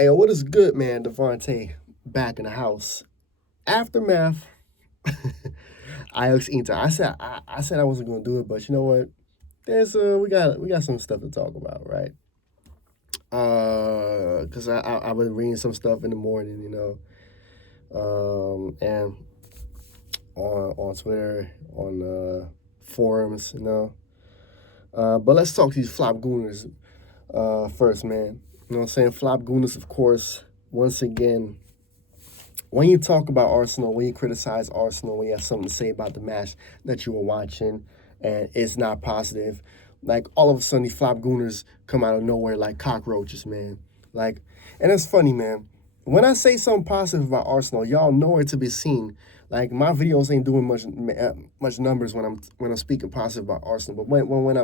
Hey, what is good, man? Devontae back in the house. Aftermath. Ajax Inter. I said I wasn't gonna do it, but you know what? There's we got some stuff to talk about, right? Cause I was reading some stuff in the morning, and on Twitter, on forums, But let's talk to these flop gooners first, man. You know what I'm saying? Flop gooners, of course. Once again, when you talk about Arsenal, when you criticize Arsenal, when you have something to say about the match that you were watching and it's not positive, like all of a sudden these flop gooners come out of nowhere like cockroaches, man. Like, and it's funny, man. When I say something positive about Arsenal, y'all nowhere to be seen. Like my videos ain't doing much numbers when I'm speaking positive about Arsenal. But when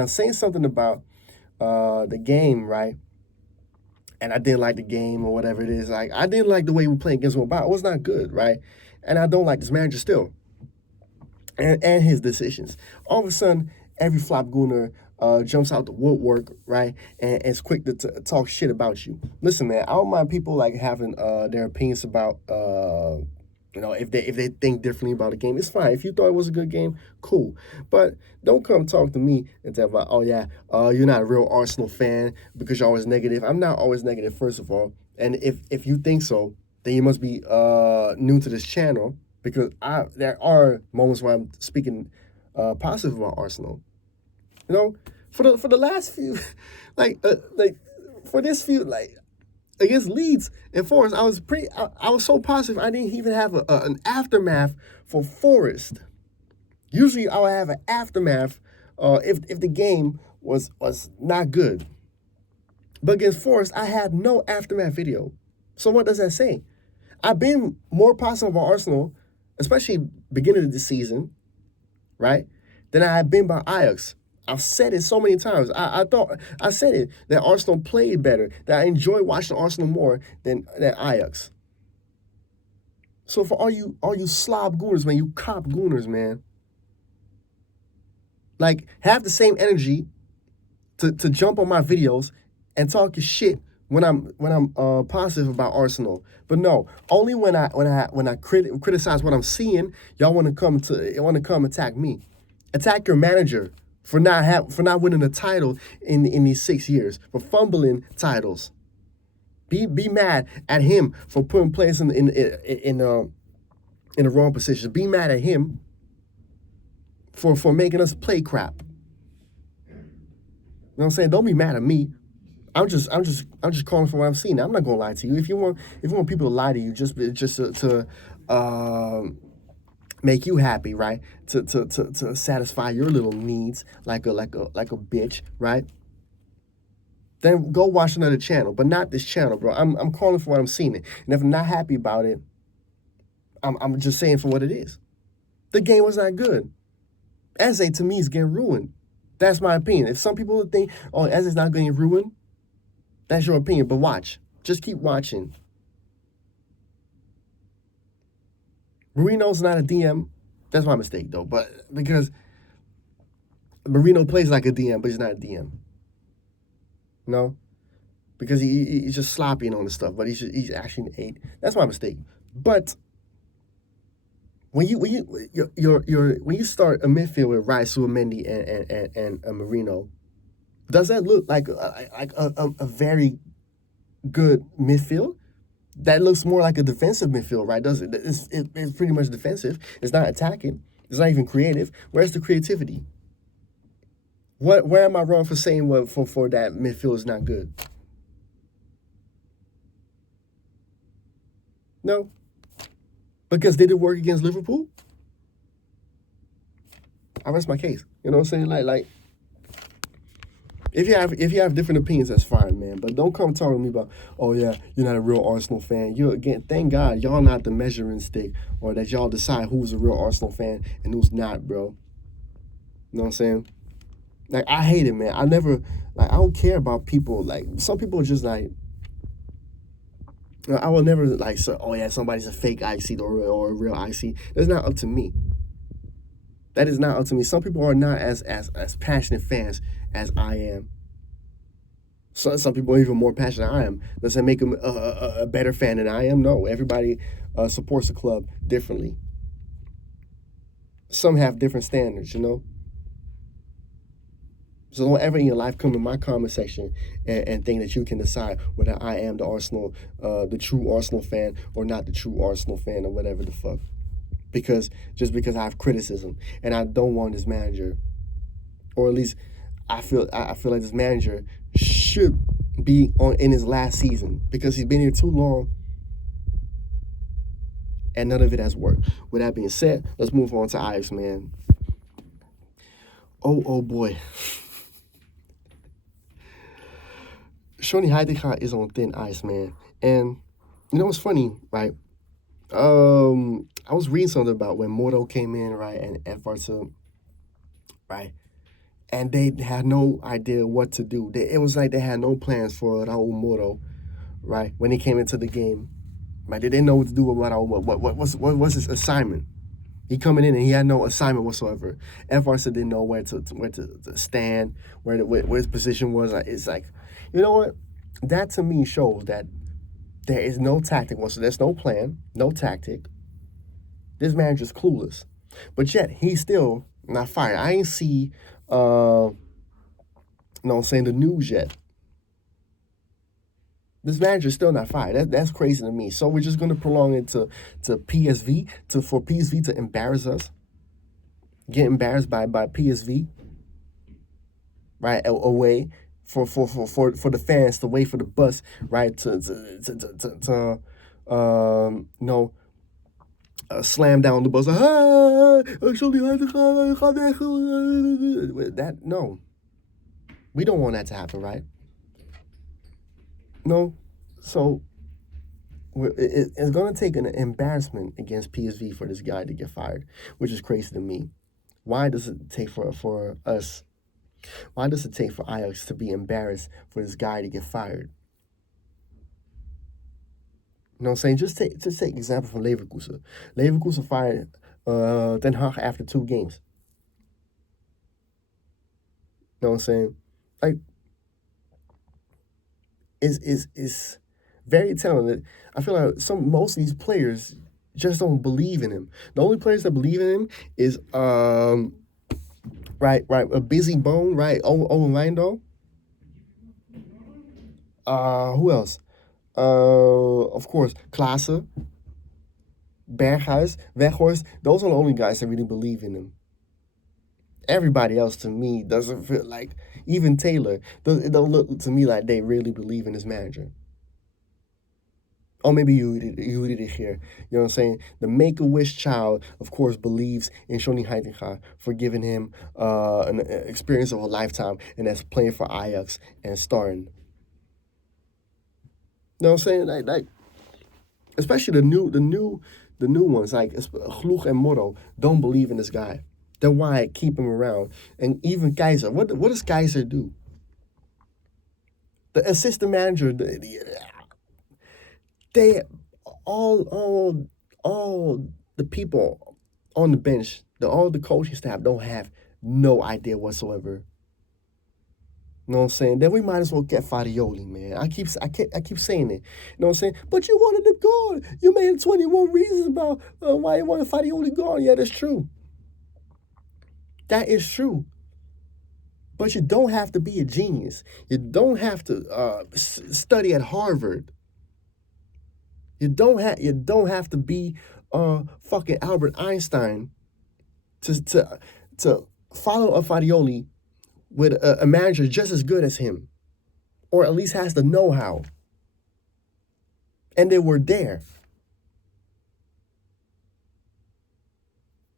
I'm saying something about the game, right? And I didn't like the game or whatever it is. Like I didn't like the way we played against Mobile. It was not good, right? And I don't like this manager still, and his decisions. All of a sudden, every flop gooner jumps out the woodwork, right? And is quick to talk shit about you. Listen, man, I don't mind people like having their opinions about if they think differently about a game, it's fine. If you thought it was a good game, cool. But don't come talk to me and tell about, oh yeah, you're not a real Arsenal fan because you're always negative. I'm not always negative, first of all. And if you think so, then you must be new to this channel because there are moments where I'm speaking positive about Arsenal. You know, for the last few, like for this few against Leeds and Forest, I was so positive I didn't even have an aftermath for Forest. Usually I would have an aftermath if the game was not good. But against Forest, I had no aftermath video. So what does that say? I've been more positive on Arsenal, especially beginning of the season, right? Than I have been by Ajax. I've said it so many times. I said it that Arsenal played better. That I enjoy watching Arsenal more than Ajax. So for all you slob gooners, man, you cop gooners, man. Like have the same energy to jump on my videos and talk your shit when I'm positive about Arsenal. But no, only when I criticize what I'm seeing, y'all want to come attack me, attack your manager for not winning a title in these 6 years, for fumbling titles. Be mad at him for putting players in the wrong position. Be mad at him for making us play crap. You know what I'm saying? Don't be mad at me. I'm just calling for what I'm seeing. I'm not gonna lie to you. If you want people to lie to you, just to make you happy, right? To satisfy your little needs like a bitch, right? Then go watch another channel, but not this channel, bro. I'm calling for what I'm seeing. And if I'm not happy about it, I'm just saying for what it is. The game was not good. Eze to me is getting ruined. That's my opinion. If some people think, oh, Eze's not getting ruined, that's your opinion. But watch. Just keep watching. Marino's not a DM. That's my mistake, though. But because Marino plays like a DM, but he's not a DM. No? Because he's just sloppy on the stuff, but he's actually an 8. That's my mistake. But when you start a midfield with Rice, Suamendi, and Marino, does that look like a very good midfield? That looks more like a defensive midfield, right? Does it? It's pretty much defensive. It's not attacking. It's not even creative. Where's the creativity? Where am I wrong for saying for that midfield is not good? No. Because did it work against Liverpool? I rest my case. You know what I'm saying? Like if you have different opinions, that's fine, man. But don't come talking to me about, oh yeah, you're not a real Arsenal fan. Thank God y'all not the measuring stick, or that y'all decide who's a real Arsenal fan and who's not, bro. You know what I'm saying? Like I hate it, man. I don't care about people. Like some people are just like, I will never like say, oh yeah, somebody's a fake IC or a real IC. That's not up to me. That is not up to me. Some people are not as passionate fans as I am. Some people are even more passionate than I am. Does that make them a better fan than I am? No. Everybody supports the club differently. Some have different standards, you know. So don't ever in your life come in my comment section and think that you can decide whether I am the true Arsenal fan or not the true Arsenal fan or whatever the fuck. Because just because I have criticism and I don't want this manager, or at least I feel like this manager should be on in his last season because he's been here too long and none of it has worked. With that being said, let's move on to Ajax, man. Oh boy. Shoni Heidegger is on thin ice, man. And you know what's funny, right? I was reading something about when Mordo came in, right, and Varta, right, and they had no idea what to do. It was like they had no plans for Raul Mordo, right, when he came into the game, right. They didn't know what to do with Raul. What was his assignment? He coming in and he had no assignment whatsoever. Varta didn't know where to stand, where his position was. It's like, you know what? That to me shows that there is no tactic. So there's no plan, no tactic. This manager's clueless. But yet, he's still not fired. I ain't see, the news yet. This manager's still not fired. That's crazy to me. So we're just going to prolong it to PSV, for PSV to embarrass us. Get embarrassed by PSV, right, away. For the fans to wait for the bus, right, to slam down the bus. That no, we don't want that to happen, right? No, so it's gonna take an embarrassment against PSV for this guy to get fired, which is crazy to me. Why does it take for us? Why does it take for Ajax to be embarrassed for this guy to get fired? You know what I'm saying? Just take example from Leverkusen. Leverkusen fired Ten Hag after 2 games. You know what I'm saying? Like, is very talented. I feel like most of these players just don't believe in him. The only players that believe in him is right, a busy bone, right? Owen Lando. Who else? Of course, Klaassen, Berghuis, Weghorst. Those are the only guys that really believe in him. Everybody else, to me, doesn't feel like, even Taylor, it don't look to me like they really believe in this manager. Or maybe you did it here. You know what I'm saying? The Make-A-Wish child, of course, believes in Shoni Heitinga for giving him an experience of a lifetime, and that's playing for Ajax and starring. You know what I'm saying? Like, especially the new ones, like Gloeg and Morro, don't believe in this guy. Then why keep him around? And even Kaiser, what does Kaiser do? The assistant manager, they all the people on the bench, all the coaching staff don't have no idea whatsoever. You know what I'm saying? Then we might as well get Farioli, man. I keep saying it. You know what I'm saying? But you wanted him gone. You made 21 reasons about why you wanted Farioli gone. Yeah, that's true. That is true. But you don't have to be a genius. You don't have to study at Harvard. You don't have to be fucking Albert Einstein to follow a Farioli with a manager just as good as him, or at least has the know-how. And they were there.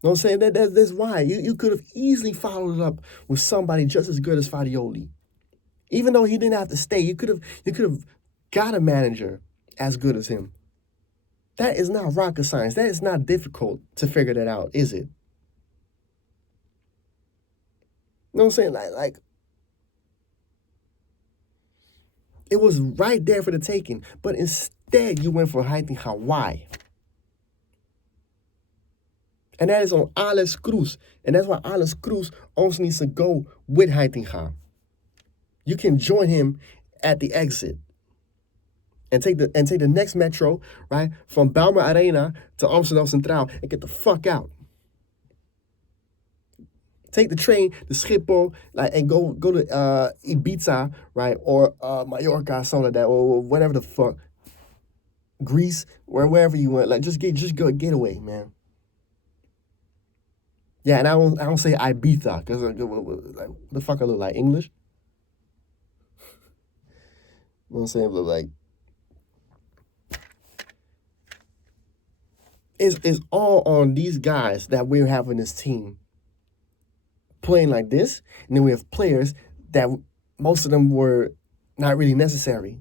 You know what I'm saying? That's why. You could have easily followed it up with somebody just as good as Farioli. Even though he didn't have to stay, you could have got a manager as good as him. That is not rocket science. That is not difficult to figure that out, is it? You know what I'm saying? Like it was right there for the taking, but instead you went for Heitinga. Why? And that is on Alex Cruz. And that's why Alex Cruz also needs to go with Heitinga. You can join him at the exit and take the next metro, right, from Belmer Arena to Amsterdam Centraal and get the fuck out. Take the train to Schiphol, like, and go to Ibiza, right, or Mallorca, something like that, or whatever the fuck, Greece, wherever you want. Like, just go get away, man. Yeah, and I don't say Ibiza because like, the fuck I look like, English? You know what I'm saying? Look like it's all on these guys that we're having this team playing like this, and then we have players that most of them were not really necessary.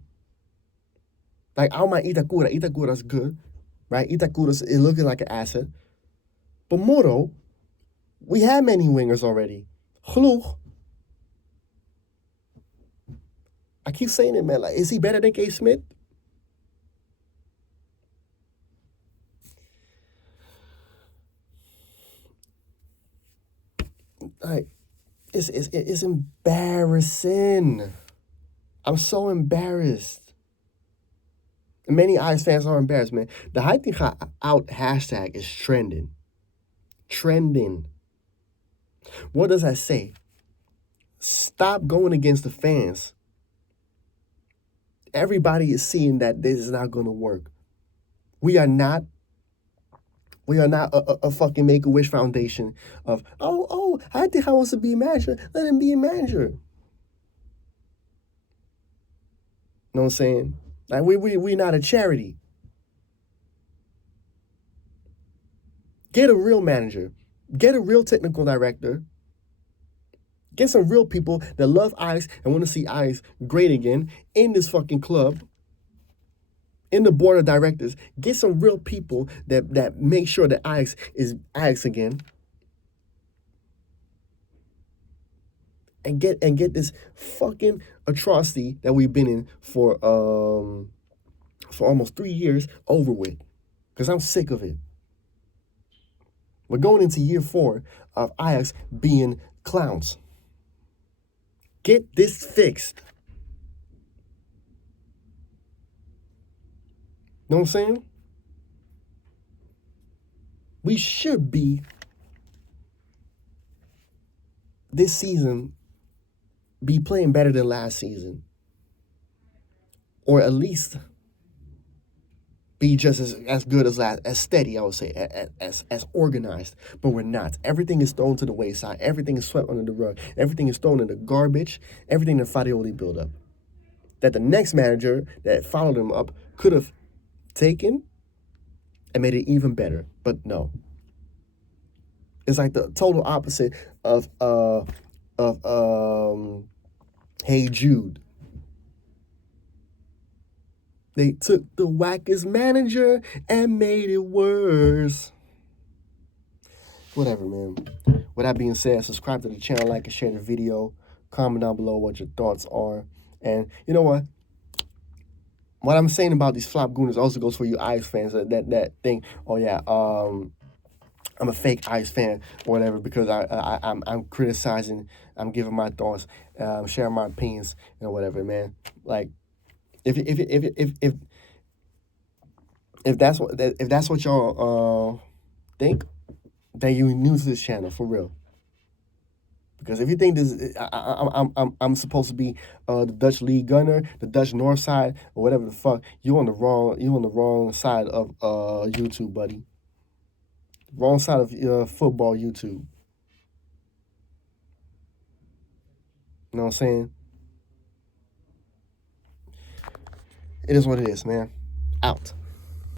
Like Alma Itakura's good, right? Itakura's is looking like an asset. But Moro, we had many wingers already. Gloeg, I keep saying it, man. Like, is he better than K. Smith? Like, it's embarrassing. I'm so embarrassed. And many Ajax fans are embarrassed, man. The Heitinga out hashtag is trending. Trending. What does that say? Stop going against the fans. Everybody is seeing that this is not going to work. We are not a fucking Make-A-Wish Foundation of, I think I wants to be a manager. Let him be a manager. You know what I'm saying? Like, we're not a charity. Get a real manager. Get a real technical director. Get some real people that love Ajax and want to see Ajax great again in this fucking club. In the board of directors, get some real people that make sure that Ajax is Ajax again. And get this fucking atrocity that we've been in for almost 3 years over with. Because I'm sick of it. We're going into year 4 of Ajax being clowns. Get this fixed. Know what I'm saying? We should be, this season, be playing better than last season. Or at least be just as good as last, as steady, I would say, as organized. But we're not. Everything is thrown to the wayside. Everything is swept under the rug. Everything is thrown in the garbage. Everything that Farioli built up. That the next manager that followed him up could have taken and made it even better. But no. It's like the total opposite of Hey Jude. They took the wackest manager and made it worse. Whatever, man. With that being said, subscribe to the channel, like and share the video. Comment down below what your thoughts are. And you know what? What I'm saying about these flop Gooners also goes for you Ajax fans that think, oh yeah, I'm a fake Ajax fan or whatever because I'm criticizing, I'm giving my thoughts, sharing my opinions and whatever, man. Like, if that's what y'all think, then you new to this channel for real. Because if you think this, I'm supposed to be the Dutch league gunner, the Dutch north side, or whatever the fuck, you on the wrong side of YouTube, buddy. Wrong side of football YouTube. You know what I'm saying? It is what it is, man. Out.